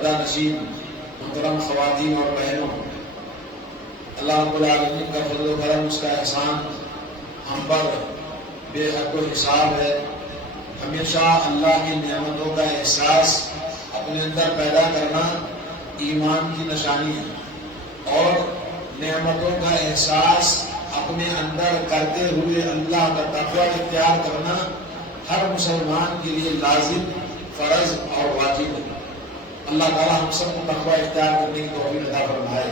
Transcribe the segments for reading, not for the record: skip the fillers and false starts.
پردہ نشین محترم خواتین اور بہنوں، اللہ رب العالمین کا فضل و کرم، اس کا احسان ہم پر بے حد و حساب ہے۔ ہمیشہ اللہ کی نعمتوں کا احساس اپنے اندر پیدا کرنا ایمان کی نشانی ہے، اور نعمتوں کا احساس اپنے اندر کرتے ہوئے اللہ کا تقوی اختیار کرنا ہر مسلمان کے لیے لازم، فرض اور واجب ہے۔ اللہ تعالیٰ ہم سب کو تقوی اختیار کرنے کی توفیق عطا فرمائے۔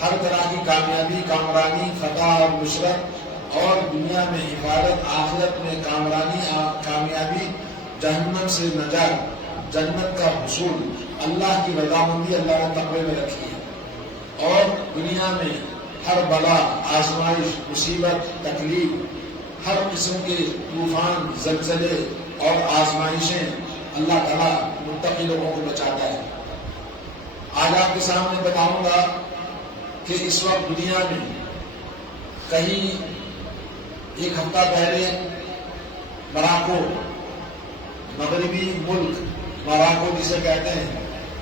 ہر طرح کی کامیابی، کامرانی، فتح اور نصرت، اور دنیا میں حفاظت، آخرت میں کامیابی، جہنم سے نجات، جنت کا حصول، اللہ کی رضامندی اللہ نے تقوی میں رکھی ہے۔ اور دنیا میں ہر بلا، آزمائش، مصیبت، تکلیف، ہر قسم کے طوفان، زلزلے اور آزمائشیں اللہ تعالیٰ متقی لوگوں کو بچاتا ہے۔ آج آپ کے سامنے بتاؤں گا کہ اس وقت دنیا میں کہیں ایک ہفتہ پہلے موراکو، مغربی ملک موراکو جسے کہتے ہیں،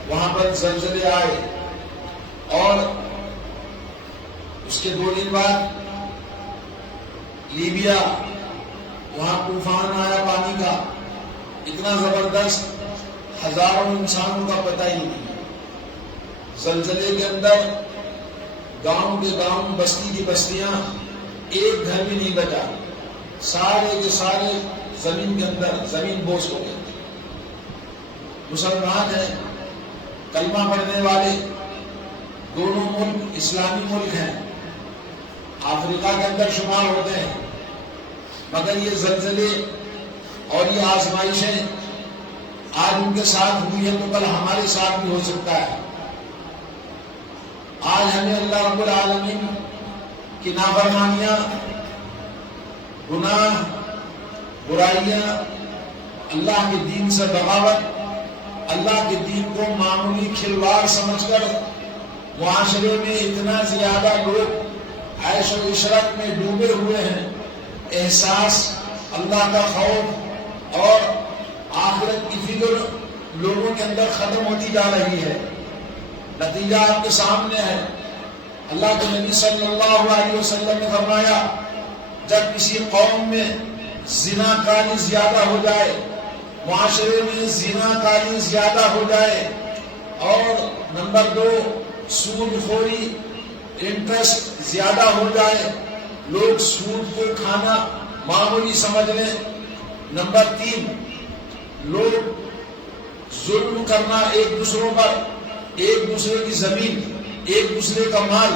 وہاں پر زلزلے آئے، اور اس کے 2 دن بعد لیبیا، وہاں طوفان آیا پانی کا اتنا زبردست، ہزاروں انسانوں کا پتہ ہی نہیں۔ زلزلے کے اندر گاؤں کے گاؤں، بستی کی بستیاں، ایک گھر بھی نہیں بچا، سارے کے سارے زمین کے اندر زمین بوس ہو گئے۔ مسلمان ہیں، کلمہ پڑھنے والے، دونوں ملک اسلامی ملک ہیں، افریقہ کے اندر شمار ہوتے ہیں، مگر یہ زلزلے اور یہ آزمائشیں آج ان کے ساتھ ہوئی ہے تو کل ہمارے ساتھ بھی ہو سکتا ہے۔ آج ہمیں اللہ رب العالمین کی نافرمانیاں، گناہ، برائیاں، اللہ کے دین سے بغاوت، اللہ کے دین کو معمولی کھلواڑ سمجھ کر معاشرے میں اتنا زیادہ لوگ عیش و عشرت میں ڈوبے ہوئے ہیں، احساس اللہ کا خوف اور آخرت کی فکر لوگوں کے اندر ختم ہوتی جا رہی ہے۔ نتیجہ آپ کے سامنے ہے۔ اللہ کے نبی صلی اللہ علیہ وسلم نے فرمایا، جب کسی قوم میں زنا کاری زیادہ ہو جائے، معاشرے میں زنا کاری زیادہ ہو جائے، اور نمبر 2 سود خوری، انٹرسٹ زیادہ ہو جائے، لوگ سود کو کھانا معمولی سمجھ لیں، نمبر 3 لوگ ظلم کرنا ایک دوسروں پر، ایک دوسرے کی زمین، ایک دوسرے کا مال،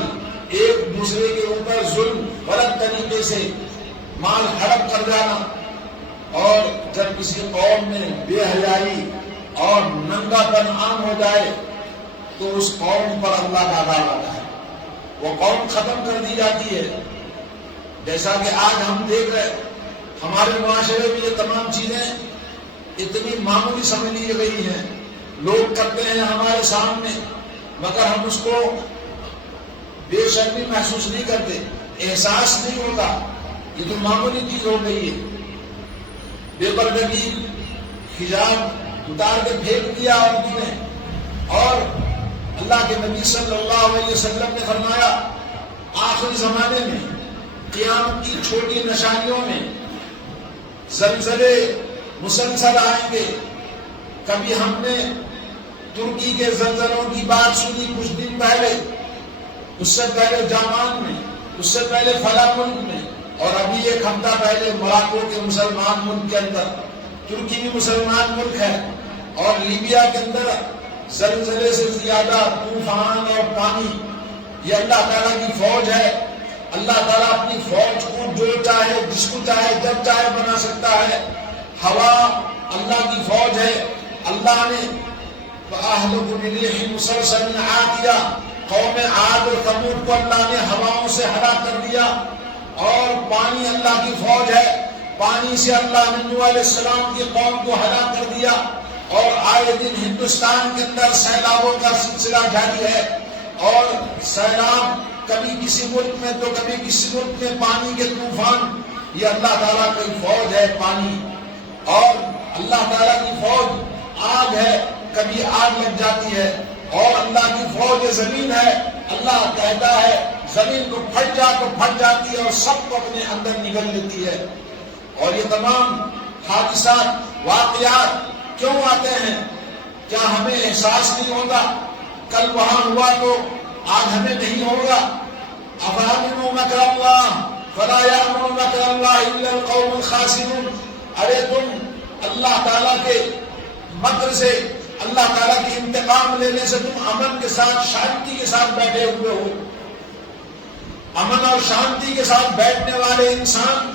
ایک دوسرے کے اوپر ظلم، غلط طریقے سے مال ہڑپ کر جانا، اور جب کسی قوم میں بے حیائی اور ننگا پن عام ہو جائے تو اس قوم پر اللہ کا عذاب آتا ہے، وہ قوم ختم کر دی جاتی ہے۔ جیسا کہ آج ہم دیکھ رہے ہمارے معاشرے میں یہ تمام چیزیں اتنی معمولی سمجھ لی گئی ہیں، لوگ کرتے ہیں ہمارے سامنے، مگر ہم اس کو بے شرمی محسوس نہیں کرتے، احساس نہیں ہوتا، یہ تو معمولی چیز ہو گئی ہے۔ بے پردگی، حجاب اتار کے پھینک دیا عورتوں نے، اور اللہ کے نبی صلی اللہ علیہ وسلم نے فرمایا، آخری زمانے میں قیامت کی چھوٹی نشانیوں میں زلزلے مسلسل آئیں گے۔ کبھی ہم نے ترکی کے زلزلوں کی بات سنی کچھ دن پہلے، اس سے پہلے جاپان میں، اس سے پہلے فلاں ملک میں، اور ابھی ایک ہفتہ پہلے موراکو کے مسلمان ملک کے اندر، ترکی بھی مسلمان ملک ہے، اور لیبیا کے اندر زلزلے سے زیادہ طوفان اور پانی۔ یہ اللہ تعالیٰ کی فوج ہے۔ اللہ تعالیٰ اپنی فوج کو جو چاہے، جس کو چاہے، جب چاہے بنا سکتا ہے۔ ہوا اللہ کی فوج ہے۔ اللہ نے فَأَهْلَكُ بِرِيحٍ مُّصَرْصَرٍ عَاتِيَةٍ، قوم عاد اور ثمود کو اللہ نے ہواؤں سے ہلاک کر دیا۔ اور پانی اللہ کی فوج ہے، پانی سے اللہ نے نوح علیہ السلام کی قوم کو ہلاک کر دیا۔ اور آئے دن ہندوستان کے اندر سیلابوں کا سلسلہ جاری ہے، اور سیلاب کبھی کسی ملک میں تو کبھی کسی ملک میں پانی کے طوفان۔ یہ اللہ تعالیٰ کی فوج ہے پانی، اور اللہ تعالیٰ کی فوج آگ ہے، کبھی آگ لگ جاتی ہے، اور اللہ کی فوج زمین ہے، اللہ کہتا ہے زمین کو پھٹ جا تو پھٹ جاتی ہے اور سب کو اپنے اندر نگل لیتی ہے۔ اور یہ تمام حادثات واقعات کیوں آتے ہیں؟ کیا ہمیں احساس نہیں ہوتا کل وہاں ہوا تو آج ہمیں نہیں ہوگا؟ افامنوا مکر اللہ فلا یامن مکر اللہ الا القوم الخاسرون۔ ارے تم اللہ تعالیٰ کے مکر سے، اللہ تعالیٰ کی انتقام لینے سے تم امن کے ساتھ شانتی کے ساتھ بیٹھے ہوئے ہو۔ امن اور شانتی کے ساتھ بیٹھنے والے انسان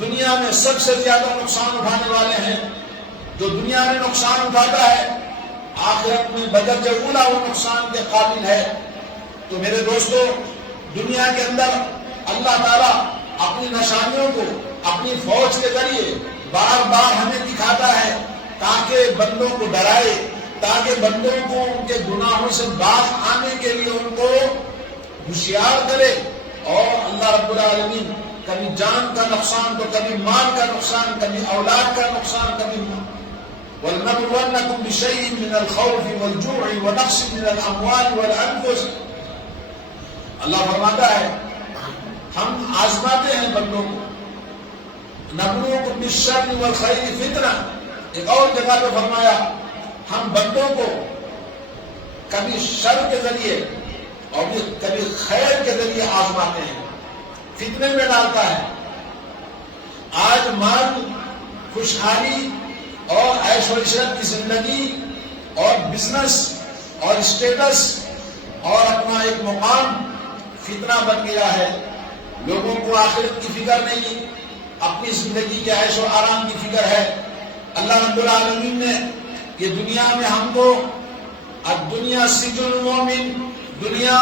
دنیا میں سب سے زیادہ نقصان اٹھانے والے ہیں۔ جو دنیا میں نقصان اٹھاتا ہے آخرت میں بدرجہ اولا وہ نقصان کے قابل ہے۔ تو میرے دوستو، دنیا کے اندر اللہ تعالیٰ اپنی نشانیوں کو اپنی فوج کے ذریعے بار بار ہمیں دکھاتا ہے تاکہ بندوں کو ڈرائے، تاکہ بندوں کو ان کے گناہوں سے باز آنے کے لیے ان کو ہوشیار کرے۔ اور اللہ رب العالمین کبھی جان کا نقصان تو کبھی مال کا نقصان، کبھی اولاد کا نقصان، کبھی وَلْنَبْلُوَنَّكُمْ بِشَيْءٍ مِّنَ الْخَوْفِ وَالْجُوعِ وَنَقْصٍ مِّنَ الْأَمْوَالِ وَالْأَنفُسِ۔ اللہ فرماتا ہے ہم آزماتے ہیں بندوں کو، نَبْلُوكُمْ بِالشَّرِّ وَالْخَيْرِ فِتْنَةً۔ ایک اور جگہ پہ فرمایا ہم بندوں کو کبھی شر کے ذریعے اور کبھی خیر کے ذریعے آزماتے ہیں، فتنے میں ڈالتا ہے۔ آج مال، خوشحالی اور عیش و عشرت کی زندگی اور بزنس اور اسٹیٹس اور اپنا ایک مقام فتنہ بن گیا ہے۔ لوگوں کو آخرت کی فکر نہیں، اپنی زندگی کے عیش و آرام کی فکر ہے۔ اللہ رب العالمین نے یہ دنیا میں ہم کو الدنیا سجن المومن، دنیا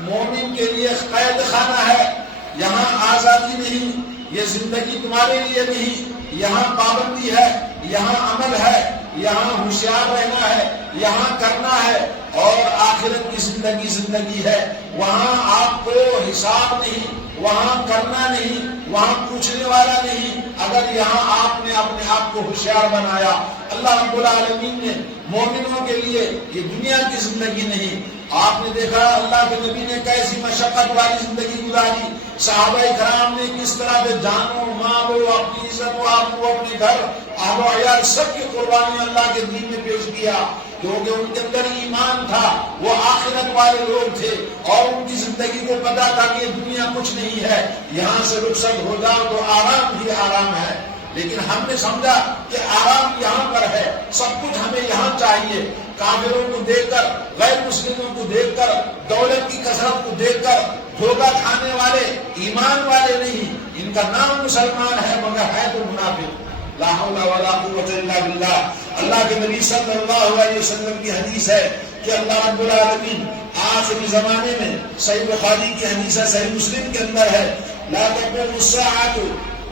مومن کے لیے قید خانہ ہے، یہاں آزادی نہیں، یہ زندگی تمہارے لیے نہیں، یہاں پابندی ہے، یہاں عمل ہے، یہاں ہوشیار رہنا ہے، یہاں کرنا ہے، اور آخرت کی زندگی ہے، وہاں آپ کو حساب نہیں، وہاں کرنا نہیں، وہاں پوچھنے والا نہیں۔ اگر یہاں آپ نے اپنے آپ کو ہوشیار بنایا، اللہ رب العالمین نے مومنوں کے لیے یہ دنیا کی زندگی نہیں۔ آپ نے دیکھا اللہ کے نبی نے کیسی مشقت والی زندگی گزاری، صحابہ کرام نے کس طرح سے جانو مالو، اپنی عزت و آبرو، اپنے گھر، اہل و عیال سب کی قربانی اللہ کے دین میں پیش کیا، کیونکہ ان کے اندر ایمان تھا، وہ آخرت والے لوگ تھے، اور ان کی زندگی کو پتا تھا کہ یہ دنیا کچھ نہیں ہے، یہاں سے رخصت ہو جاؤ تو آرام ہی آرام ہے۔ لیکن ہم نے سمجھا کہ آرام یہاں پر ہے، سب کچھ ہمیں یہاں چاہیے۔ کافروں کو دیکھ کر، غیر مسلموں کو دیکھ کر، دولت کی کثرت کو دیکھ کر دھوکہ کھانے والے، ایمان والے نہیں، ان کا نام مسلمان ہے مگر ہے تو منافق۔ لا حول ولا قوت الا باللہ۔ اللہ کے نبی صلی اللہ علیہ وسلم کی حدیث ہے کہ اللہ رب العالمین آخری زمانے میں، صحیح بخاری کی حدیث ہے، صحیح مسلم کے اندر ہے، لا تقوم الساعۃ،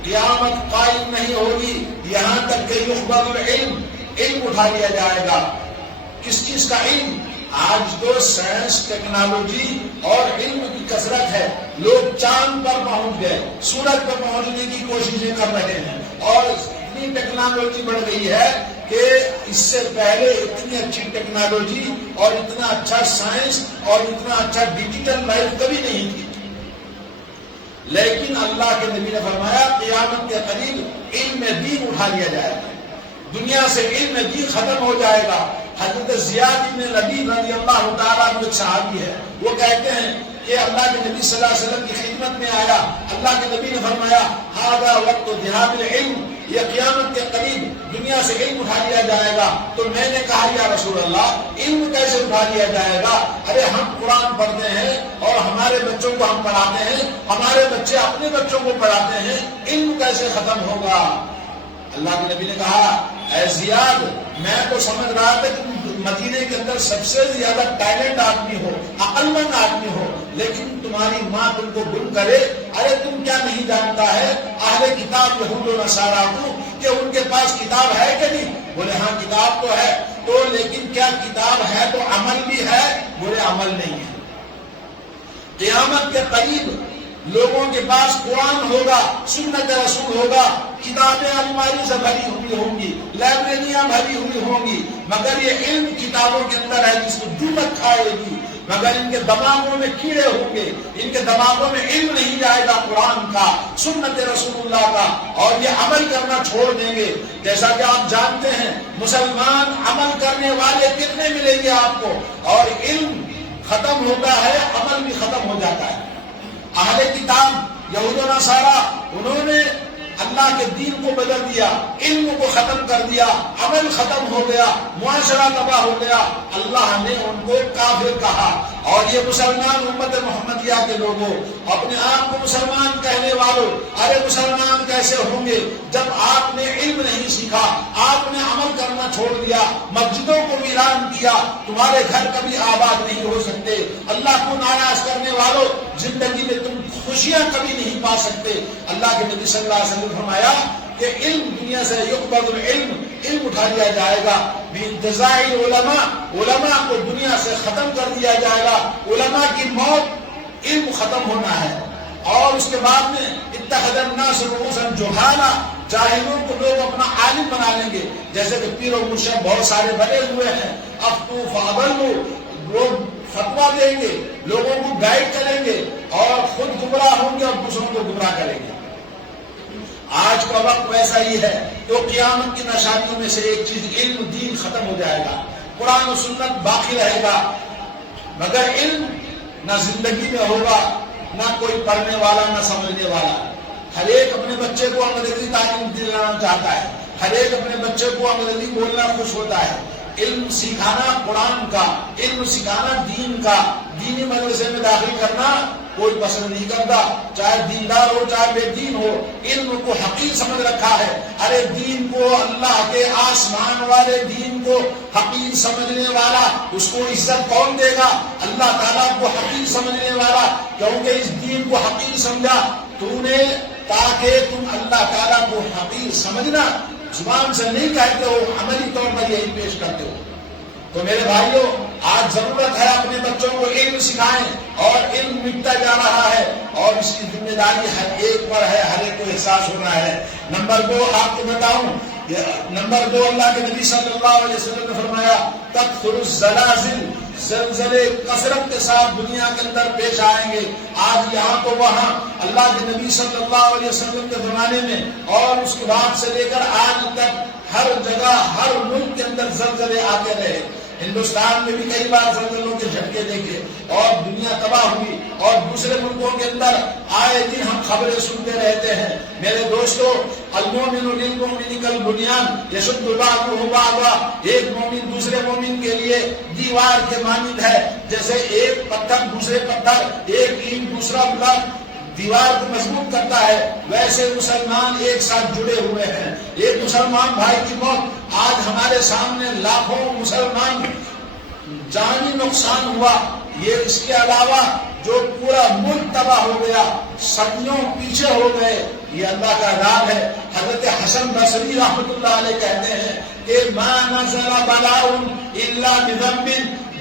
قیامت قائم نہیں ہوگی یہاں تک کہ یقبض العلم، علم اٹھا لیا جائے گا۔ کس چیز کا علم؟ آج تو سائنس، ٹیکنالوجی اور علم کی کثرت ہے، لوگ چاند پر پہنچ گئے، سورج پر پہنچنے کی کوششیں کر رہے ہیں، اور اتنی ٹیکنالوجی بڑھ گئی ہے کہ اس سے پہلے اتنی اچھی ٹیکنالوجی اور اتنا اچھا سائنس اور اتنا اچھا ڈیجیٹل لائف کبھی نہیں تھی۔ لیکن اللہ کے نبی نے فرمایا قیامت کے قریب علم دین اٹھا لیا جائے گا، دنیا سے علم دین ختم ہو جائے گا۔ حضرت زیاد بن لبید رضی اللہ تعالیٰ عنہ ایک صحابی ہے، وہ کہتے ہیں کہ اللہ کے نبی صلی اللہ علیہ وسلم کی خدمت میں آیا، اللہ کے نبی نے فرمایا ھذا وقت ذھاب العلم، یہ قیامت کے قریب دنیا سے علم اٹھا لیا جائے گا۔ تو میں نے کہا یا رسول اللہ علم کیسے اٹھا لیا جائے گا؟ ارے ہم قرآن پڑھتے ہیں اور ہمارے بچوں کو ہم پڑھاتے ہیں، ہمارے بچے اپنے بچوں کو پڑھاتے ہیں، علم کیسے ختم ہوگا؟ اللہ کے نبی نے کہا اے زیاد، میں تو سمجھ رہا تھا کہ مدینے کے اندر سب سے زیادہ ٹیلنٹ آدمی ہو، عقل مند آدمی ہو، لیکن تمہاری ماں تم کو گم کرے۔ ارے تم کیا نہیں جانتا ہے اہل کتاب یہود و نصارہ کو کہ ان کے پاس کتاب ہے کہ نہیں؟ بولے ہاں کتاب تو ہے، تو لیکن کیا کتاب ہے تو عمل بھی ہے؟ بولے عمل نہیں ہے۔ قیامت کے قریب لوگوں کے پاس قرآن ہوگا، سنت رسول ہوگا، کتابیں الماری سے بھری ہوئی ہوں گی، لائبریریاں بھری ہوئی ہوں گی، مگر یہ علم کتابوں کے اندر ہے جس کو دیمک کھائے گی، مگر ان کے دماغوں میں کیڑے ہوں گے، ان کے دماغوں میں علم نہیں جائے گا قرآن کا، سنت رسول اللہ کا، اور یہ عمل کرنا چھوڑ دیں گے۔ جیسا کہ آپ جانتے ہیں مسلمان عمل کرنے والے کتنے ملیں گے آپ کو، اور علم ختم ہوتا ہے، عمل بھی ختم ہو جاتا ہے۔ اہل کتاب یہود و نصارہ انہوں نے اللہ کے دین کو بدل دیا، علم کو ختم کر دیا، عمل ختم ہو گیا، معاشرہ تباہ ہو گیا، اللہ نے ان کو کافر کہا۔ اور یہ مسلمان امت محمدیہ کے لوگوں، اپنے آپ کو مسلمان کہنے والوں، ارے مسلمان کیسے ہوں گے جب آپ نے علم نہیں سیکھا، آپ نے عمل کرنا چھوڑ دیا، مسجدوں کو ویران کیا، تمہارے گھر کبھی آباد نہیں ہو سکتے، اللہ کو ناراض کرنے والوں، زندگی میں تم خوشیاں کبھی نہیں پا سکتے۔ اللہ کے نبی صلی اللہ علیہ وسلم نے فرمایا کہ علم دنیا سے یقبض العلم، علم اٹھا لیا جائے گا، بانتزاع العلماء، علماء کو دنیا سے ختم کر دیا جائے گا، علماء کی موت، علم ختم ہونا ہے۔ اور اس کے بعد میں اتخذ الناس رؤوسا جہالا، جاہلوں کو لوگ اپنا عالم بنا لیں گے، جیسے کہ پیر و مرشد بہت سارے بنے ہوئے ہیں، افتوا فاضلوا، لوگ فتوا دیں گے، لوگوں کو گائیڈ کریں گے، اور خود گمراہ ہوں گے اور دوسروں کو گمراہ کریں گے۔ آج کا وقت ویسا ہی ہے، تو قیامت کی نشانیوں میں سے ایک چیز علم، دین ختم ہو جائے گا، قرآن و سنت باقی رہے گا، مگر علم نہ زندگی میں ہوگا، نہ کوئی پڑھنے والا، نہ سمجھنے والا۔ ہر ایک اپنے بچے کو انگریزی تعلیم دلانا چاہتا ہے، ہر ایک اپنے بچے کو انگریزی بولنا خوش ہوتا ہے۔ علم سکھانا قرآن کا، علم سکھانا دین کا، دینی مدرسے میں داخل کرنا کوئی پسند نہیں کرتا، چاہے دیندار ہو چاہے بے دین ہو، علم کو حقیر سمجھ رکھا ہے۔ ارے دین کو، اللہ کے آسمان والے دین کو حقیر سمجھنے والا، اس کو عزت کون دے گا؟ اللہ تعالیٰ کو حقیر سمجھنے والا، کیونکہ اس دین کو حقیر سمجھا تو نے، تاکہ تم اللہ تعالیٰ کو حقیر سمجھنا زبان سے نہیں کہتے ہو، عملی طور پر یہی پیش کرتے ہو۔ تو میرے بھائیوں، آج ضرورت ہے اپنے بچوں کو علم سکھائیں، اور علم مٹتا جا رہا ہے، اور اس کی ذمہ داری ہر ایک پر ہے، ہر ایک کو احساس ہونا ہے۔ نمبر 2 آپ کو بتاؤں، نمبر 2 اللہ کے نبی صلی اللہ علیہ وسلم نے فرمایا تکثر الزلازل، زلزلے کثرت کے ساتھ دنیا کے اندر پیش آئیں گے۔ آج یہاں تو وہاں، اللہ کے نبی صلی اللہ علیہ وسلم کے زمانے میں اور اس کے بعد سے لے کر آج تک ہر جگہ، ہر ملک کے اندر زلزلے آتے رہے۔ ہندوستان میں بھی کئی بار زلزلوں کے جھٹکے دیکھے، اور دنیا تباہ ہوئی، اور دوسرے ملکوں کے اندر آئے دن ہم خبریں سنتے رہتے ہیں۔ میرے دوستو، المومن للمومن کالبنیان یشد بعضہ بعضا، ایک مومن دوسرے مومن کے لیے دیوار کے مانند ہے، جیسے ایک پتھر دوسرے پتھر، ایک اینٹ دوسرا بلک دیوار کو مضبوط کرتا ہے، ویسے مسلمان ایک ساتھ جڑے ہوئے ہیں۔ ایک مسلمان بھائی کی موت، آج ہمارے سامنے لاکھوں مسلمان جانی نقصان ہوا، یہ اس کے علاوہ جو پورا ملک تباہ ہو گیا، صدیوں پیچھے ہو گئے، یہ اللہ کا عذاب ہے۔ حضرت حسن بصری رحمۃ اللہ علیہ کہتے ہیں کہ ما نزل بلاء الا بذنب،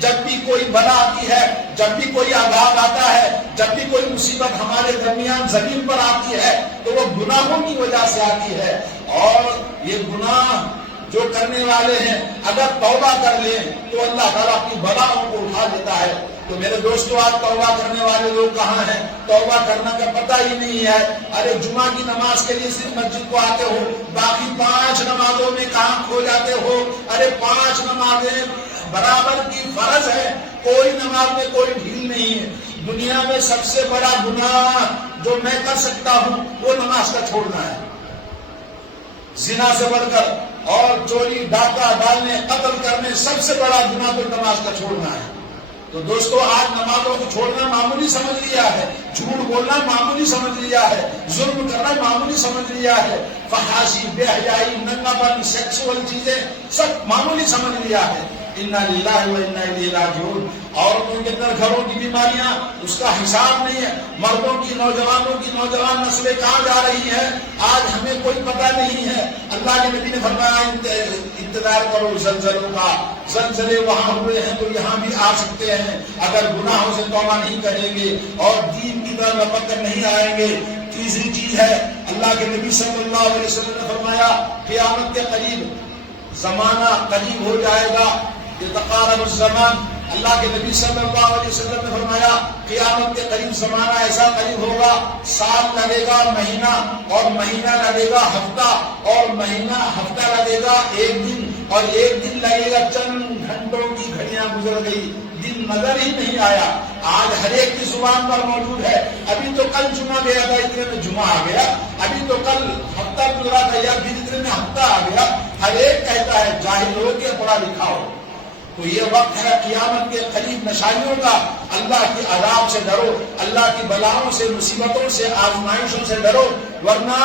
جب بھی کوئی بلا آتی ہے، جب بھی کوئی عذاب آتا ہے، جب بھی کوئی مصیبت ہمارے درمیان زمین پر آتی ہے، تو وہ گناہوں کی وجہ سے آتی ہے، اور یہ گناہ جو کرنے والے ہیں اگر توبہ کر لیں تو اللہ تعالیٰ اپنی بلاؤں کو اٹھا دیتا ہے۔ تو میرے دوستو، آج توبہ کرنے والے لوگ کہاں ہیں؟ توبہ کرنا کا پتہ ہی نہیں ہے۔ ارے جمعہ کی نماز کے لیے صرف مسجد کو آتے ہو، باقی 5 نمازوں میں کہاں کھو جاتے ہو؟ ارے 5 نمازیں برابر کی فرض ہے، کوئی نماز میں کوئی ڈھیل نہیں ہے۔ دنیا میں سب سے بڑا گناہ جو میں کر سکتا ہوں وہ نماز کا چھوڑنا ہے، زنا سے بڑھ کر، اور چوری ڈاکہ ڈالنے، قتل کرنے، سب سے بڑا گناہ تو نماز کا چھوڑنا ہے۔ تو دوستو، آج نمازوں کو چھوڑنا معمولی سمجھ لیا ہے، جھوٹ بولنا معمولی سمجھ لیا ہے، ظلم کرنا معمولی سمجھ لیا ہے، فحاشی، بے حیائی، ننگا پن، سیکسول چیزیں سب معمولی سمجھ لیا ہے۔ انا للہ و انا الیہ راجعون۔ عورتوں کے اندر گھروں کی بیماریاں، اس کا حساب نہیں ہے۔ مردوں کی، نوجوانوں کی نوجوان نسلیں کہاں جا رہی ہیں، آج ہمیں کوئی پتہ نہیں ہے۔ اللہ کے نبی نے فرمایا انتظار کرو زلزلوں کا، زلزلے وہاں ہوئے ہیں تو یہاں بھی آ سکتے ہیں، اگر گناہوں سے توبہ نہیں کریں گے اور دین کی طرف لپک کر نہیں آئیں گے۔ تیسری چیز ہے اللہ کے نبی صلی اللہ علیہ وسلم نے فرمایا قیامت کے قریب زمانہ قریب ہو جائے گا، یتقارب الزمان، اللہ کے نبی صلی اللہ علیہ وسلم نے فرمایا قیامت کے قریب زمانہ ایسا قریب ہوگا، سال لگے گا مہینہ، اور مہینہ لگے گا ہفتہ، اور مہینہ ہفتہ لگے گا ایک دن، اور ایک دن لگے گا چند گھنٹوں کی گھڑیاں گزر گئی، دن نظر ہی نہیں آیا۔ آج ہر ایک کی زبان پر موجود ہے، ابھی تو کل جمعہ گیا تھا اتنے میں جمعہ آ گیا، ابھی تو کل ہفتہ گزرا تھا یا پھر اتنے میں ہفتہ آ گیا، ہر ایک کہتا ہے جاہل ہو کے پڑھا لکھا ہو۔ تو یہ وقت ہے قیامت کے قریب نشانیوں کا، اللہ کی عذاب سے ڈرو، اللہ کی بلاؤں سے، مصیبتوں سے، آزمائشوں سے ڈرو، ورنہ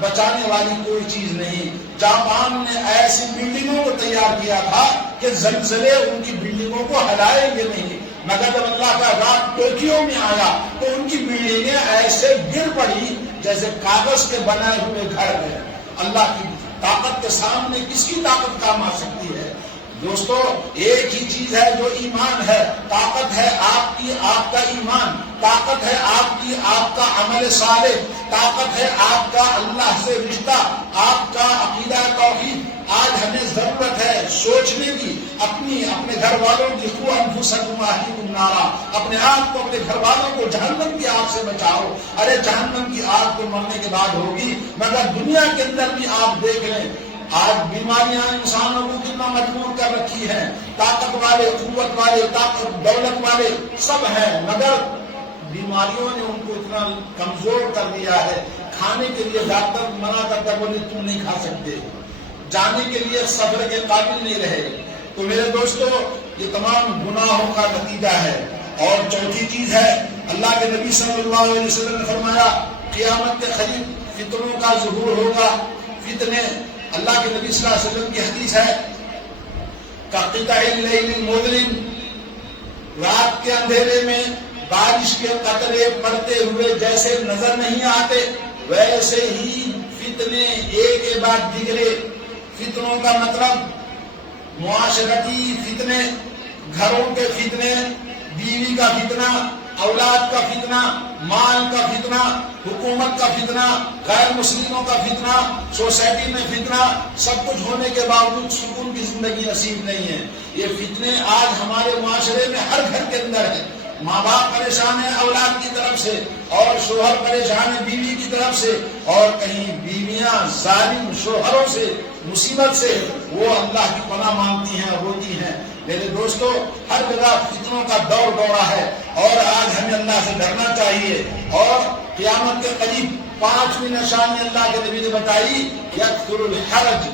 بچانے والی کوئی چیز نہیں۔ جاپان نے ایسی بلڈنگوں کو تیار کیا تھا کہ زلزلے ان کی بلڈنگوں کو ہلائیں گے نہیں، مگر جب اللہ کا عذاب ٹوکیو میں آیا تو ان کی بلڈنگیں ایسے گر پڑی جیسے کاغذ کے بنائے ہوئے گھر ہیں۔ اللہ کی طاقت کے سامنے کس کی طاقت کام آ سکتی ہے؟ دوستو ایک ہی چیز ہے جو ایمان ہے، طاقت ہے آپ کی، آپ کا ایمان، طاقت ہے آپ کی، آپ کا عمل صالح، طاقت ہے آپ کا اللہ سے رشتہ، آپ کا عقیدہ توحید۔ آج ہمیں ضرورت ہے سوچنے کی، اپنے گھر والوں کی، قوا انفسکم واہلیکم نارا، اپنے آپ کو، اپنے گھر والوں کو جہنم کی آگ سے بچاؤ۔ ارے جہنم کی آگ تو مرنے کے بعد ہوگی، مگر دنیا کے اندر بھی آپ دیکھ لیں آج بیماریاں انسانوں کو کتنا مجبور کر رکھی ہیں، طاقت والے، قوت والے، دولت والے سب ہیں، مگر بیماریوں نے ان کو اتنا کمزور کر دیا ہے، کھانے کے لیے ڈاکٹر منع کرتا بولے تم نہیں کھا سکتے، جانے کے لیے صبر کے قابل نہیں رہے۔ تو میرے دوستو یہ تمام گناہوں کا نتیجہ ہے۔ اور چوتھی چیز ہے، اللہ کے نبی صلی اللہ علیہ وسلم نے فرمایا قیامت کے قریب فتنوں کا ظہور ہوگا۔ فتنے، اللہ کے نبی صلی اللہ علیہ وسلم کی حدیث ہے کقطع اللیل المظلم، رات کے اندھیرے میں بارش کے قطرے پڑتے ہوئے جیسے نظر نہیں آتے، ویسے ہی فتنے ایک کے بعد دیگرے۔ فتنوں کا مطلب معاشرتی فتنے، گھروں کے فتنے، بیوی کا فتنہ، اولاد کا فتنہ، مال کا فتنہ، حکومت کا فتنہ، غیر مسلموں کا فتنہ، سوسائٹی میں فتنہ، سب کچھ ہونے کے باوجود سکون کی زندگی نصیب نہیں ہے۔ یہ فتنے آج ہمارے معاشرے میں ہر گھر کے اندر ہیں۔ ماں باپ پریشان ہیں اولاد کی طرف سے، اور شوہر پریشان ہے بیوی کی طرف سے، اور کہیں بیویاں ظالم شوہروں سے، مصیبت سے وہ اللہ کی پناہ مانگتی ہیں، روتی ہیں۔ میرے دوستو ہر جگہ فتنوں کا دور دورہ ہے، اور آج ہمیں اللہ سے ڈرنا چاہیے۔ اور قیامت کے قریب پانچویں نشانی اللہ کے نبی نے بتائی، یکثر الحرج،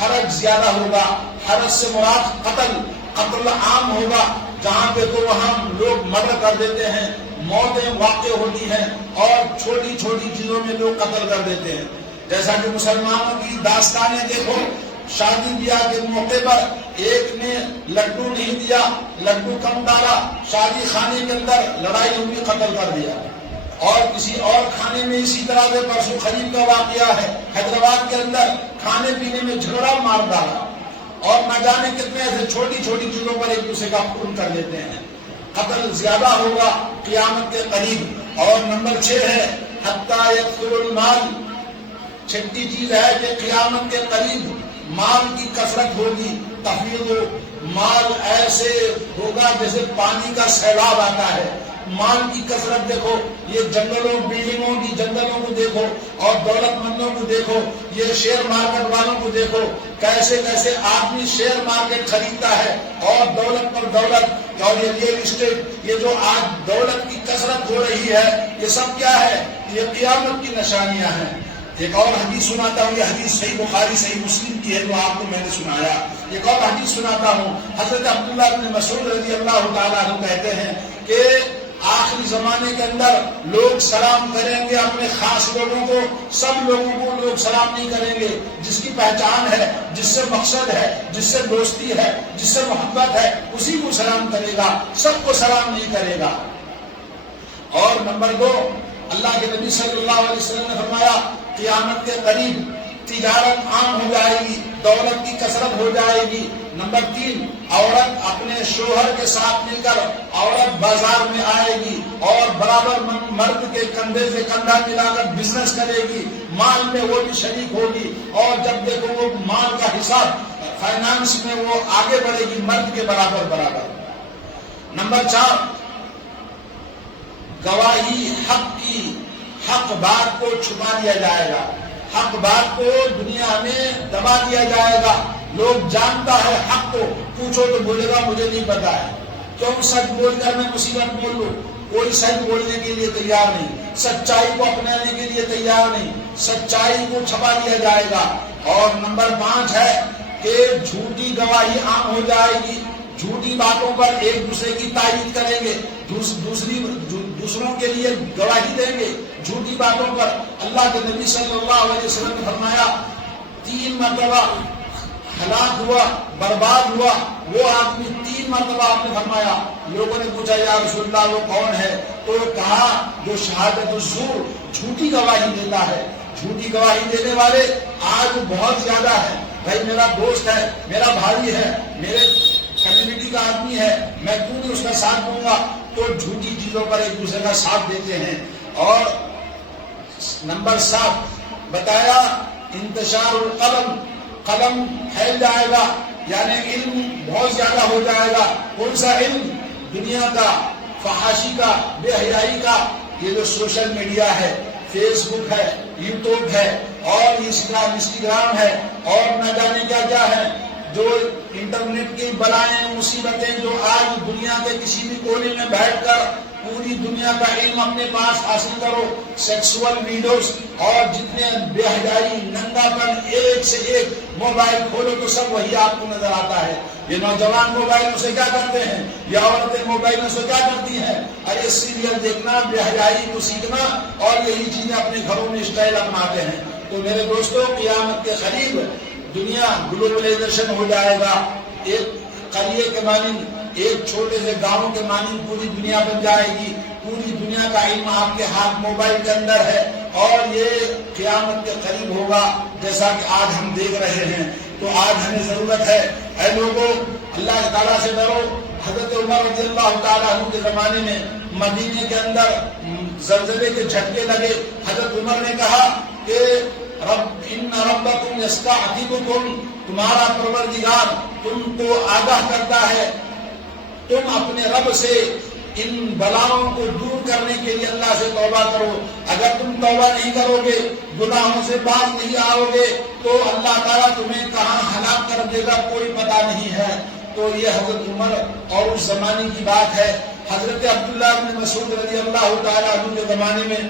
حرج زیادہ ہوگا۔ حرج سے مراد قتل عام ہوگا، جہاں پہ تو وہاں لوگ مرڈر کر دیتے ہیں، موتیں واقع ہوتی ہیں، اور چھوٹی چھوٹی چیزوں میں لوگ قتل کر دیتے ہیں۔ جیسا کہ مسلمانوں کی داستانیں دیکھو، شادی بیاہ کے موقع پر ایک نے لڈو نہیں دیا، لڈو کم ڈالا، شادی خانے کے اندر لڑائی ہوئی، قتل کر دیا۔ اور کسی اور کھانے میں اسی طرح سے پرسوں قریب کا واقعہ ہے، حیدرآباد کے اندر کھانے پینے میں جھگڑا مار ڈالا، اور نہ جانے کتنے ایسے چھوٹی چھوٹی چیزوں پر ایک دوسرے کا خون کر دیتے ہیں۔ قتل زیادہ ہوگا قیامت کے قریب۔ اور نمبر 6 ہے حتی یکثر المال، چھٹی چیز ہے کہ قیامت کے قریب مال کی کثرت ہوگی، تفیض مال ایسے ہوگا جیسے پانی کا سیلاب آتا ہے۔ مال کی کثرت دیکھو، یہ جنگلوں، بلڈنگوں کی جنگلوں کو دیکھو، اور دولت مندوں کو دیکھو، یہ شیئر مارکیٹ والوں کو دیکھو، کیسے کیسے آدمی شیئر مارکیٹ خریدتا ہے، اور دولت پر دولت، اور یہ ریئل اسٹیٹ، یہ جو آج دولت کی کثرت ہو رہی ہے، یہ سب کیا ہے؟ یہ قیامت کی نشانیاں ہیں۔ ایک اور حدیث سناتا ہوں، یہ حدیث صحیح بخاری صحیح مسلم کی ہے جو آپ کو میں نے سنایا۔ ایک اور حدیث سناتا ہوں، حضرت عبداللہ بن مسعود رضی اللہ تعالیٰ عنہ کہتے ہیں کہ آخری زمانے کے اندر لوگ سلام کریں گے اپنے خاص لوگوں کو، سب لوگوں کو لوگ سلام نہیں کریں گے۔ جس کی پہچان ہے، جس سے مقصد ہے، جس سے دوستی ہے، جس سے محبت ہے، اسی کو سلام کرے گا، سب کو سلام نہیں کرے گا۔ اور نمبر 2، اللہ کے نبی صلی اللہ علیہ وسلم نے فرمایا قیامت کے قریب تجارت عام ہو جائے گی، دولت کی کثرت ہو جائے گی، نمبر 3 عورت اپنے شوہر کے ساتھ مل کر عورت بازار میں آئے گی اور برابر مرد کے کندھے سے کندھا ملا کر بزنس کرے گی، مال میں وہ بھی شریک ہوگی، اور جب دیکھو وہ مال کا حساب فائنانس میں وہ آگے بڑھے گی مرد کے برابر۔ نمبر 4 گواہی حق کی، حق بات کو چھپا دیا جائے گا، حق بات کو دنیا میں دبا دیا جائے گا۔ لوگ جانتا ہے حق کو، پوچھو تو بولے گا مجھے نہیں پتا ہے، کیوں سچ بول کر میں مصیبت بول لوں؟ کوئی سچ بولنے کے لیے تیار نہیں، سچائی کو اپنانے کے لیے تیار نہیں، سچائی کو چھپا دیا جائے گا۔ اور نمبر 5 ہے کہ جھوٹی گواہی عام ہو جائے گی، جھوٹی باتوں پر ایک دوسرے کی تائید کریں گے، دوسروں کے لیے گواہی دیں گے جھوٹی باتوں پر۔ اللہ کے نبی صلی اللہ علیہ وسلم نے فرمایا 3 مرتبہ ہلاک ہوا، برباد ہوا وہ آدمی، 3 مرتبہ آپ نے فرمایا۔ لوگوں نے پوچھا یا رسول اللہ وہ کون ہے؟ تو کہا جو شہادت الزور، جھوٹی گواہی دیتا ہے۔ جھوٹی گواہی دینے والے آج بہت زیادہ ہیں۔ بھائی میرا دوست ہے، میرا بھائی ہے، میرے کمیونٹی کا آدمی ہے، میں کیوں نہیں اس کا ساتھ دوں گا؟ تو جھوٹی چیزوں پر ایک دوسرے کا ساتھ دیتے ہیں۔ اور نمبر 7 بتایا انتشار القلم، قلم پھیل جائے گا، یعنی علم بہت زیادہ ہو جائے گا۔ کون سا علم؟ دنیا کا، فحاشی کا، بے حیائی کا۔ یہ جو سوشل میڈیا ہے، فیس بک ہے، یوٹیوب ہے، اور انسٹاگرام ہے، اور نہ جانے کیا کیا ہے، جو انٹرنیٹ کی بلائیں مصیبتیں جو آج دنیا کے کسی بھی کونے میں بیٹھ کر پوری دنیا کا علم اپنے پاس حاصل کرو، سیکسول ویڈیوز اور جتنے بے حیائی، ننگا پن، ایک سے ایک موبائل کھولو تو سب وہی آپ کو نظر آتا ہے۔ یہ نوجوان موبائلوں سے کیا کرتے ہیں، یہ عورتیں موبائلوں سے کیا کرتی ہیں؟ ارے سیریل دیکھنا، بے حیائی کو سیکھنا، اور یہی چیزیں اپنے گھروں میں اسٹائل اپناتے ہیں۔ تو میرے دوستوں قیامت کے قریب دنیا گلوبلائزیشن ہو جائے گا، ایک قریے کے مانند، ایک چھوٹے سے گاؤں کے مانند پوری دنیا بن جائے گی۔ پوری دنیا کا علم آپ کے ہاتھ موبائل کے اندر ہے، اور یہ قیامت کے قریب ہوگا جیسا کہ آج ہم دیکھ رہے ہیں۔ تو آج ہمیں ضرورت ہے، اے لوگوں اللہ تعالیٰ سے ڈرو۔ حضرت عمر رضی اللہ تعالیٰ عنہ کے زمانے میں مدینے کے اندر زلزلے کے جھٹکے لگے۔ حضرت عمر نے کہا کہ ان ربکم یستعتبکم، تمہارا پروردگار تم کو آگاہ کرتا ہے، تم اپنے رب سے ان بلاؤں کو دور کرنے کے لیے اللہ سے توبہ کرو۔ اگر تم توبہ نہیں کرو گے، گناہوں سے باز نہیں آؤ گے، تو اللہ تعالیٰ تمہیں کہاں ہلاک کر دے گا کوئی پتہ نہیں ہے۔ تو یہ حضرت عمر اور اس زمانے کی بات ہے۔ حضرت عبداللہ بن مسعود رضی اللہ تعالیٰ عنہ کے زمانے میں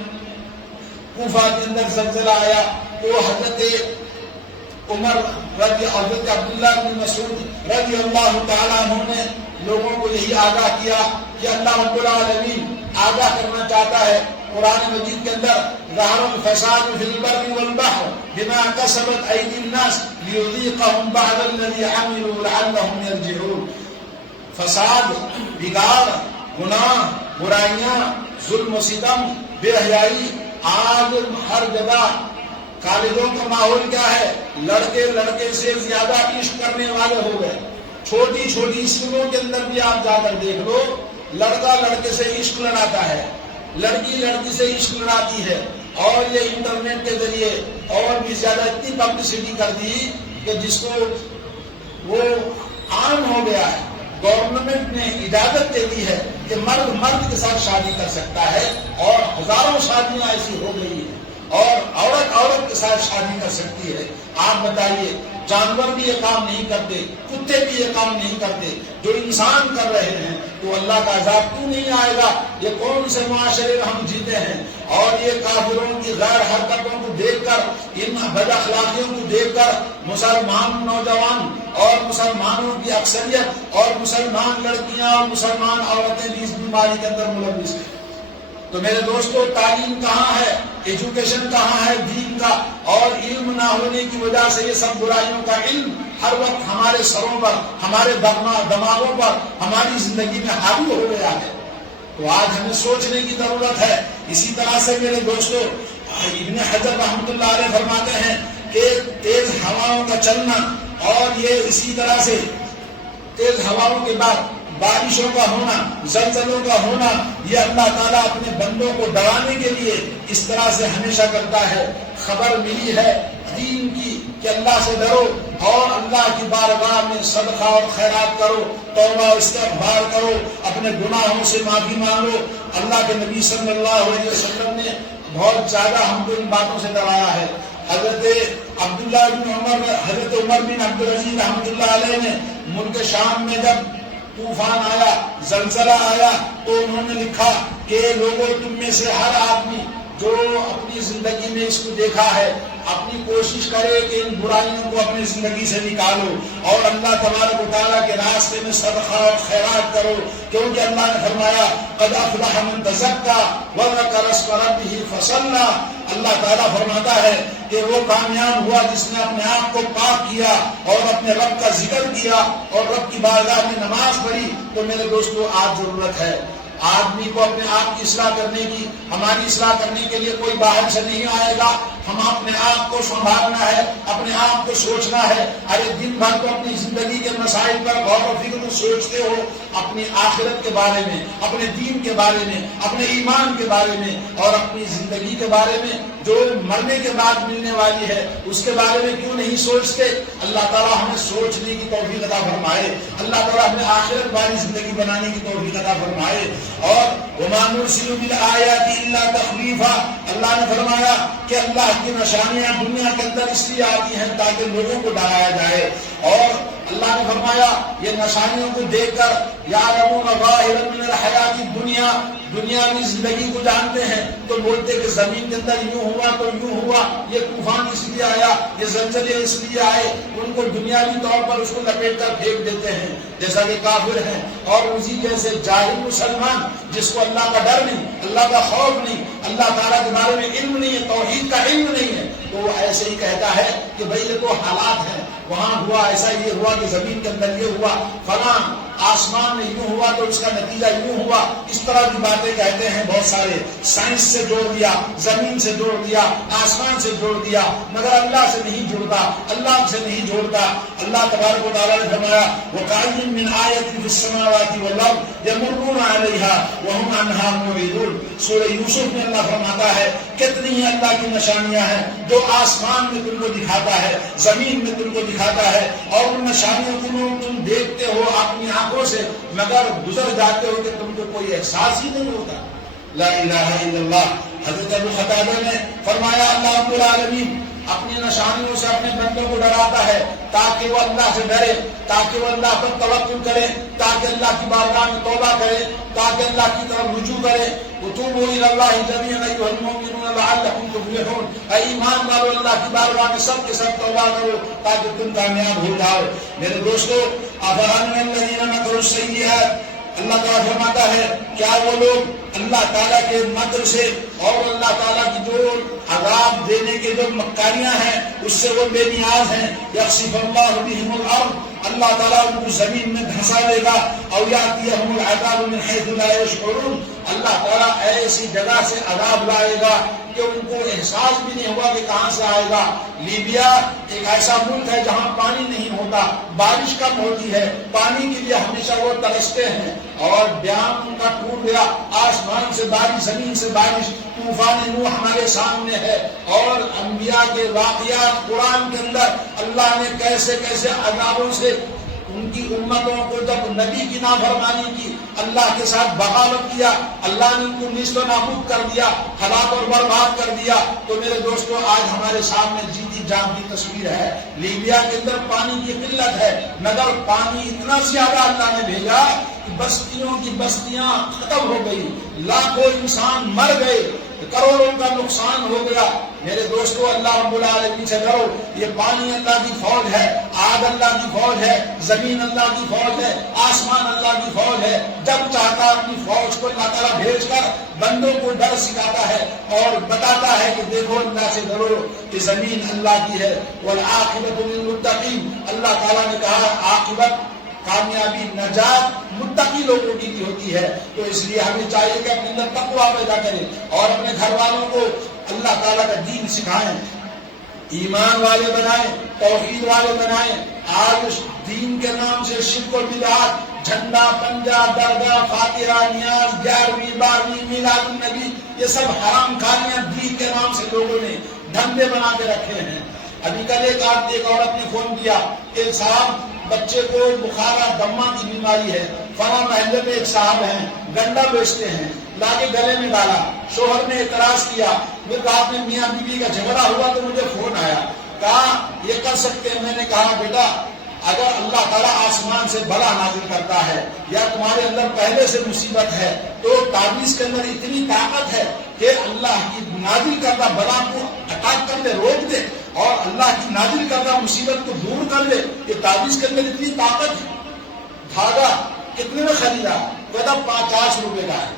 کوفہ کے اندر زلزلہ آیا، تو حضرت عبداللہ بن مسعود رضی اللہ تعالیٰ عنہ نے لوگوں کو یہی آگاہ کیا کہ اللہ رب العالمین آگاہ کرنا چاہتا ہے۔ قرآن مجید کے اندر ظہر الفساد فی البر والبحر بما کسبت ایدی الناس لیذیقہم بعض الذی عملوا لعلہم یرجعون۔ فساد، بگاڑ، گناہ، برائیاں، ظلم و ستم، بے حیائی، آج ہر جگہ۔ کالجوں کا ماحول کیا ہے؟ لڑکے لڑکے سے زیادہ عشق کرنے والے ہو گئے۔ چھوٹی چھوٹی اسکولوں کے اندر بھی آپ جا کر دیکھ لو، لڑکا لڑکے سے عشق لڑاتا ہے، لڑکی لڑکی سے عشق لڑاتی ہے۔ اور یہ انٹرنیٹ کے ذریعے اور بھی زیادہ اتنی پبلسٹی کر دی کہ جس کو وہ عام ہو گیا ہے۔ گورنمنٹ نے اجازت دے دی ہے کہ مرد مرد کے ساتھ شادی کر سکتا ہے، اور ہزاروں شادیاں ایسی ہو گئی ہیں، اور عورت عورت کے ساتھ شادی کر سکتی ہے۔ آپ بتائیے، جانور بھی یہ کام نہیں کرتے، کتے بھی یہ کام نہیں کرتے، جو انسان کر رہے ہیں، تو اللہ کا عذاب کیوں نہیں آئے گا؟ یہ کون سے معاشرے میں ہم جیتے ہیں؟ اور یہ کافروں کی غیر حرکتوں کو دیکھ کر، ان بد اخلاقیوں کو دیکھ کر مسلمان نوجوان اور مسلمانوں کی اکثریت اور مسلمان لڑکیاں اور مسلمان عورتیں بھی اس بیماری کے اندر ملوث ہیں۔ تو میرے دوستو، تعلیم کہاں ہے، ایجوکیشن کہاں ہے دین کا؟ اور علم نہ ہونے کی وجہ سے یہ سب برائیوں کا علم ہر وقت ہمارے سروں پر، ہمارے دماغوں پر، ہماری زندگی میں حاوی ہو گیا ہے۔ تو آج ہمیں سوچنے کی ضرورت ہے۔ اسی طرح سے میرے دوستو، ابن حجر رحمۃ اللہ علیہ فرماتے ہیں کہ تیز ہواؤں کا چلنا، اور یہ اسی طرح سے تیز ہواؤں کے بعد بارشوں کا ہونا، زلزلوں کا ہونا، یہ اللہ تعالیٰ اپنے بندوں کو ڈرانے کے لیے اس طرح سے ہمیشہ کرتا ہے۔ خبر ملی ہے دین کی کہ اللہ سے ڈرو اور اللہ کی بارگاہ میں صدقہ اور خیرات کرو، توبہ و استغفار کرو، اپنے گناہوں سے معافی مانگو۔ اللہ کے نبی صلی اللہ علیہ وسلم نے بہت زیادہ ہم کو ان باتوں سے ڈرایا ہے۔ حضرت عبداللہ بن عمر، حضرت عمر بن عبدالعزیز رحمۃ اللہ علیہ نے ملک شام میں جب طوفان آیا، زلزلہ آیا، تو انہوں نے لکھا کہ لوگوں تم میں سے ہر آدمی جو اپنی زندگی میں اس کو دیکھا ہے اپنی کوشش کرے کہ ان برائیوں کو اپنی زندگی سے نکالو اور اللہ تبارک و تعالیٰ کے راستے میں صدقہ اور خیرات کرو، کیونکہ اللہ نے فرمایا قد افلح من تزکیٰ وذکر اسم ربہ فصلی۔ اللہ تعالیٰ فرماتا ہے کہ وہ کامیاب ہوا جس نے اپنے آپ کو پاک کیا اور اپنے رب کا ذکر کیا اور رب کی بارگاہ میں نماز پڑھی۔ تو میرے دوستو آج ضرورت ہے آدمی کو اپنے آپ کی اصلاح کرنے کی۔ ہماری اصلاح کرنے کے لیے کوئی باہر سے نہیں آئے گا، ہم اپنے آپ کو سنبھالنا ہے، اپنے آپ کو سوچنا ہے۔ ارے دن بھر تو اپنی زندگی کے مسائل پر غور و فکر میں سوچتے ہو، اپنی آخرت کے بارے میں، اپنے دین کے بارے میں، اپنے ایمان کے بارے میں اور اپنی زندگی کے بارے میں جو مرنے کے بعد ملنے والی ہے اس کے بارے میں کیوں نہیں سوچتے؟ اللہ تعالیٰ ہمیں سوچنے کی توفیق عطا فرمائے، اللہ تعالیٰ ہمیں آخرت والی زندگی بنانے کی توفیق عطا فرمائے۔ اور وَمَا نُرْسِلُ بِالْآيَاتِ إِلَّا تَخْوِيفًا، اللہ نے فرمایا کہ اللہ کی نشانیاں دنیا کے اندر اس لیے آتی ہیں تاکہ لوگوں کو ڈرایا جائے، اور اللہ نے فرمایا یہ نشانیوں کو دیکھ کر یعلمون ظاہرا من الحیات الدنیا، دنیاوی زندگی کو جانتے ہیں تو بولتے کہ زمین کے اندر یوں ہوا تو یوں ہوا، یہ طوفان اس لیے آیا، یہ زلزلے اس لیے آئے، ان کو دنیاوی طور پر اس کو لپیٹ کر پھینک دیتے ہیں جیسا کہ کافر ہیں۔ اور اسی جیسے جاہل مسلمان جس کو اللہ کا ڈر نہیں، اللہ کا خوف نہیں، اللہ تعالیٰ کے بارے میں علم نہیں ہے، توحید کا علم نہیں ہے، تو وہ ایسے ہی کہتا ہے کہ بھئی یہ تو حالات ہیں، وہاں ہوا ایسا، یہ ہوا کہ زمین کے اندر یہ ہوا، فلاں آسمان میں یوں ہوا تو اس کا نتیجہ یوں ہوا، اس طرح کی باتیں کہتے ہیں بہت سارے۔ سائنس سے جوڑ دیا، زمین سے جوڑ دیا، آسمان سے جوڑ دیا، مگر اللہ سے نہیں جوڑتا، اللہ سے نہیں جوڑتا۔ اللہ تبارک و تعالیٰ نے فرمایا وَكَأَيٍّ مِّنْ آيَةٍ فِي السَّمَاوَاتِ وَالْأَرْضِ يَمُرُّونَ عَلَيْهَا وَهُمْ عَنْهَا مُعْرِضُونَ۔ سورہ یوسف میں اللہ فرماتا ہے کتنی ہی اللہ کی نشانیاں ہیں جو آسمان میں تم کو دکھاتا ہے، زمین میں تم کو دکھاتا ہے، اور ان نشانیوں کو تم دیکھتے ہو اپنی آنکھوں سے مگر گزر جاتے ہو کہ تم کو کوئی احساس ہی نہیں ہوتا۔ لا الہ الا اللہ۔ حضرت ابو قتادہ نے فرمایا اللہ رب العالمین اپنی نشانیوں سے اپنے بندوں کو ڈراتا ہے تاکہ وہ اللہ سے ڈرے، تاکہ وہ اللہ پر توکل کرے، تاکہ اللہ کی بارگاہ میں توبہ کرے، تاکہ اللہ کی طرف رجوع کرے۔ وتوبوا الی اللہ جميعا ایھا المؤمنون لعلکم تفلحون۔ اے ایمان والو اللہ کی بارگاہ میں سب کے سب توبہ کرو تاکہ تم کامیاب ہو جاؤ۔ میرے دوستو افامن الذین مکروا السیئات، اللہ تعالیٰ فرماتا ہے کیا وہ لوگ اللہ تعالیٰ کے مکر سے اور اللہ تعالیٰ کی جو عذاب دینے کے جو مکاریاں ہیں اس سے وہ بے نیاز ہیں؟ یخسف اللہ بہم الارض، اللہ تعالیٰ ان کو زمین میں دھنسا دے گا، او یاتیہم العذاب من حیث لا یشعرون، اللہ تعالیٰ ایسی جگہ سے عذاب لائے گا کہ ان کو احساس بھی نہیں ہوا کہ کہاں سے آئے گا۔ لیبیا ایک ایسا ملک ہے جہاں پانی نہیں ہوتا، بارش کم ہوتی ہے، پانی کے لیے ہمیشہ وہ ترستے ہیں، اور ڈیم ان کا ٹوٹ گیا، آسمان سے بارش، زمین سے بارش، طوفان نوح ہمارے سامنے ہے، اور انبیاء کے واقعات قرآن کے اندر اللہ نے کیسے کیسے عذابوں سے ان کی امتوں کو، جب نبی کی نافرمانی کی، اللہ کے ساتھ بغاوت کیا، اللہ نے ان کو نیست و نابود کر دیا، ہلاک اور برباد کر دیا۔ تو میرے دوستو آج ہمارے سامنے جیتی جاگتی تصویر ہے، لیبیا کے اندر پانی کی قلت ہے، مگر پانی اتنا زیادہ اللہ نے بھیجا کہ بستیوں کی بستیاں ختم ہو گئی، لاکھوں انسان مر گئے، کروڑوں کا نقصان ہو گیا۔ میرے دوستو اللہ رب العالمین سے ڈرو، یہ پانی اللہ کی فوج ہے، آگ اللہ کی فوج ہے، زمین اللہ کی فوج ہے، آسمان اللہ کی فوج ہے۔ جب چاہتا اپنی فوج کو اللہ تعالیٰ بھیج کر بندوں کو ڈر سکھاتا ہے اور بتاتا ہے کہ دیکھو اللہ سے ڈرو کہ زمین اللہ کی ہے۔ والعاقبۃ للمتقین، اللہ تعالیٰ نے کہا عاقبت، کامیابی، نجات متقی لوگوں کی بھی ہوتی ہے۔ تو اس لیے ہمیں چاہیے کہ اپنے اندر تقویٰ پیدا کریں اور اپنے گھر والوں کو اللہ تعالیٰ کا دین سکھائیں، ایمان والے بنائیں، توحید والے بنائیں۔ آج دین کے نام سے شرک و بدعت، جھنڈا، پنجا، درگاہ، فاتحہ، نیاز، 11ویں 12ویں، میلاد النبی، یہ سب حرام کاریاں دین کے نام سے لوگوں نے دھندے بنا کے رکھے ہیں۔ ابھی کل ایک عورت نے فون کیا کہ صاحب بچے کو بخار دمہ کی بیماری ہے، فلاں محلے میں ایک صاحب ہیں گنڈا بیچتے ہیں، لا کے گلے میں ڈالا، شوہر نے اعتراض کیا، پھر رات میں میاں بیوی کا جھگڑا ہوا تو مجھے فون آیا، کہا یہ کر سکتے ہیں؟ میں نے کہا بیٹا اگر اللہ تعالیٰ آسمان سے بلا نازل کرتا ہے یا تمہارے اندر پہلے سے مصیبت ہے تو تعویذ کے اندر اتنی طاقت ہے کہ اللہ کی نازل کردہ بلا کو اٹیک کر دے، روک دے، اور اللہ کی نازل کردہ مصیبت کو دور کر دے۔ یہ تعویذ کے اندر اتنی طاقت ہے۔ دھاگا کتنے میں خریدا؟ کہتا 50 روپے کا ہے،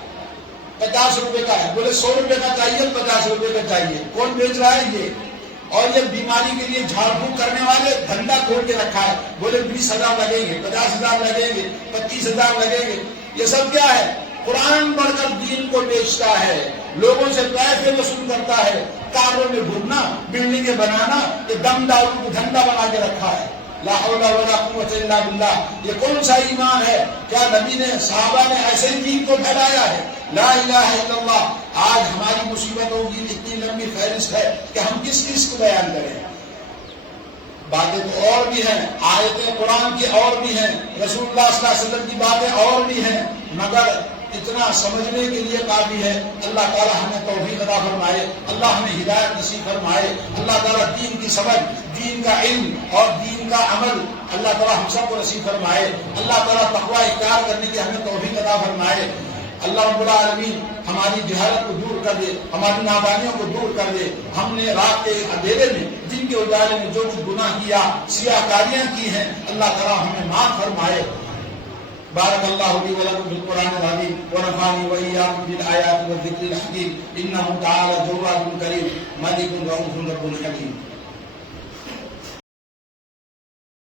50 روپے کا ہے۔ بولے 100 روپے کا چاہیے، 50 روپے کا چاہیے۔ کون بیچ رہا ہے؟ یہ۔ اور یہ بیماری کے لیے جھاڑ پھونک کرنے والے دھندا کھول کے رکھا ہے، بولے 20,000 لگیں گے، 50,000 لگیں گے، 25,000 لگیں گے۔ یہ سب کیا ہے؟ قرآن پڑھ کر دین کو بیچتا ہے، لوگوں سے پیسے وصول کرتا ہے، کاروں میں گھومنا، بلڈنگیں بنانا، یہ دم دارو کو دھندا بنا کے رکھا ہے۔ لا حول ولا قوت الا باللہ۔ یہ کون سا ایمان ہے؟ کیا نبی نے، صحابہ نے ایسے ہی دین کو پھیلایا ہے؟ لا الہ الا اللہ۔ آج ہماری مصیبتوں کی اتنی لمبی فہرست ہے کہ ہم کس کس کو بیان کریں۔ باتیں تو اور بھی ہیں، آیتیں قرآن کی اور بھی ہیں، رسول اللہ صلی اللہ علیہ وسلم کی باتیں اور بھی ہیں، مگر اتنا سمجھنے کے لیے کافی ہے۔ اللہ تعالیٰ ہمیں توفیق عطا فرمائے، اللہ ہمیں ہدایت نصیب فرمائے، اللہ تعالیٰ دین کی سمجھ، دین کا علم اور دین کا عمل اللہ تعالیٰ ہم سب کو نصیب فرمائے، اللہ تعالیٰ تقوی اختیار کرنے کی ہمیں توفیق عطا فرمائے۔ اللہ رب العالمین ہماری جہالت کو دور کر دے، ہماری نادانیوں کو دور کر دے۔ ہم نے رات کے اندھیرے میں، دن کے اجالے میں جو کچھ گناہ کیا، سیاہ کاریاں کی ہیں، اللہ تعالیٰ ہمیں معاف فرمائے۔ بارک اللہ لی ولکم بالقرآن العظیم ونفعني وإياكم بالآیات والذکر الحکیم، انہ تعالی جواد کریم ملک رؤوف رب حکیم۔